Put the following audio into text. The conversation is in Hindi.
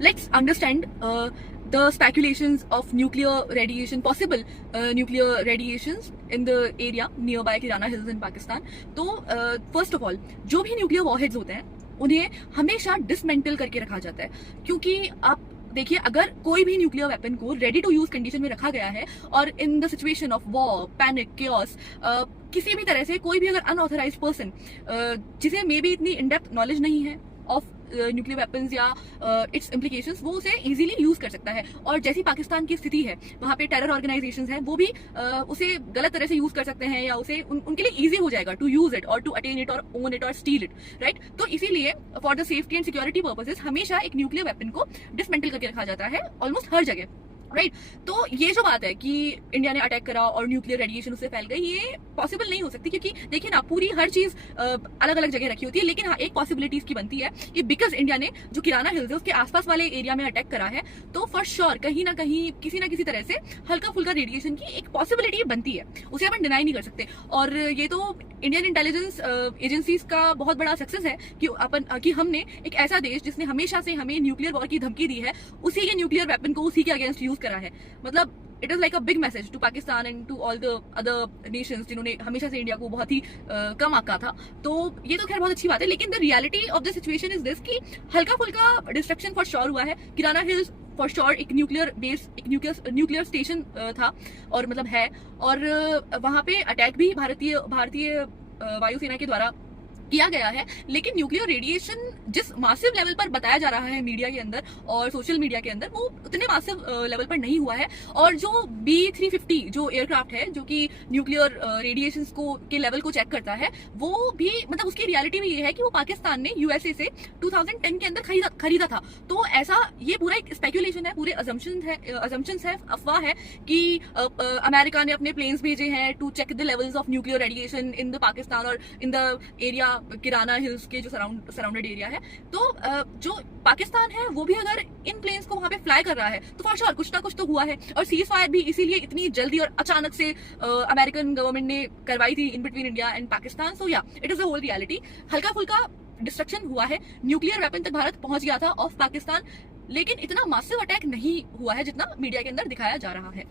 let's understand the speculations of nuclear radiation, possible nuclear radiations in the area nearby Kirana Hills in Pakistan. तो first of all, जो भी nuclear warheads होते हैं उन्हें हमेशा डिसमेंटल करके रखा जाता है, क्योंकि आप देखिए अगर कोई भी न्यूक्लियर वेपन को रेडी टू यूज कंडीशन में रखा गया है और in the situation of war, panic, chaos, किसी भी तरह से कोई भी अगर अनऑथराइज्ड पर्सन जिसे मे बी इतनी इन डेप्थ नॉलेज नहीं है ऑफ न्यूक्लियर वेपन्स या इट्स इम्प्लीकेशंस, वो उसे इजीली यूज कर सकता है। और जैसी पाकिस्तान की स्थिति है, वहाँ पे टेरर ऑर्गेनाइजेशंस हैं, वो भी उसे गलत तरह से यूज कर सकते हैं या उसे उनके लिए इजी हो जाएगा टू यूज इट और टू अटेन इट और ओन इट और स्टील इट, राइट। तो इसीलिए for the safety and security purposes हमेशा एक न्यूक्लियर वेपन को डिसमेंटल करके रखा जाता है ऑलमोस्ट हर जगह, राइट। तो ये जो बात है कि इंडिया ने अटैक करा और न्यूक्लियर रेडिएशन उससे फैल गई, ये पॉसिबल नहीं हो सकती, क्योंकि देखिए ना पूरी हर चीज अलग अलग जगह रखी होती है। लेकिन हाँ, एक पॉसिबिलिटी इसकी बनती है कि बिकॉज इंडिया ने जो किराना हिल्स है उसके आसपास वाले एरिया में अटैक करा है, तो फॉर श्योर कहीं ना कहीं किसी ना किसी तरह से हल्का फुल्का रेडिएशन की एक पॉसिबिलिटी बनती है, उसे अपन डिनाई नहीं कर सकते। और ये तो इंडियन इंटेलिजेंस एजेंसीज का बहुत बड़ा सक्सेस है कि हमने एक ऐसा देश जिसने हमेशा से हमें न्यूक्लियर वॉर की धमकी दी है, उसी के न्यूक्लियर वेपन को उसी के अगेंस्ट यूज करा है। मतलब it is like a big message to Pakistan and to all the other nations जिन्होंने हमेशा से इंडिया को बहुत ही कम आंका था। तो ये तो खैर बहुत अच्छी बात है, लेकिन the reality of the situation is this कि हल्का फुल्का डिस्ट्रक्शन फॉर श्योर हुआ है। किराना हिल्स फॉर श्योर एक न्यूक्लियर बेस, एक न्यूक्लियर स्टेशन था और मतलब है, और वहां पे अटैक भी भारतीय वायुसेना के द्वारा किया गया है। लेकिन न्यूक्लियर रेडिएशन जिस मासिव लेवल पर बताया जा रहा है मीडिया के अंदर और सोशल मीडिया के अंदर, वो उतने मासिव लेवल पर नहीं हुआ है। और जो B350 जो एयरक्राफ्ट है जो कि न्यूक्लियर रेडिएशन को के लेवल को चेक करता है, वो भी मतलब उसकी रियलिटी भी ये है कि वो पाकिस्तान ने यूएसए से 2010 के अंदर खरीदा था। तो ऐसा ये पूरा एक स्पेकुलेशन है, पूरे अजम्पशंस है, अफवाह है कि अमेरिका ने अपने प्लेन्स भेजे हैं to check the levels of nuclear radiation in the Pakistan और in the area Kirana hills के जो सराउंडेड एरिया है। तो जो पाकिस्तान है वो भी अगर इन प्लेन्स को वहां पे फ्लाई कर रहा है तो फॉर श्योर कुछ ना कुछ तो हुआ है। और सीज फायर भी इसीलिए इतनी जल्दी और अचानक से अमेरिकन गवर्नमेंट ने करवाई थी in between India and Pakistan. So yeah it is a whole reality. हल्का फुल्का डिस्ट्रक्शन हुआ है, न्यूक्लियर वेपन तक भारत पहुंच गया था ऑफ पाकिस्तान, लेकिन इतना मासिव अटैक नहीं हुआ है जितना मीडिया के अंदर दिखाया जा रहा है।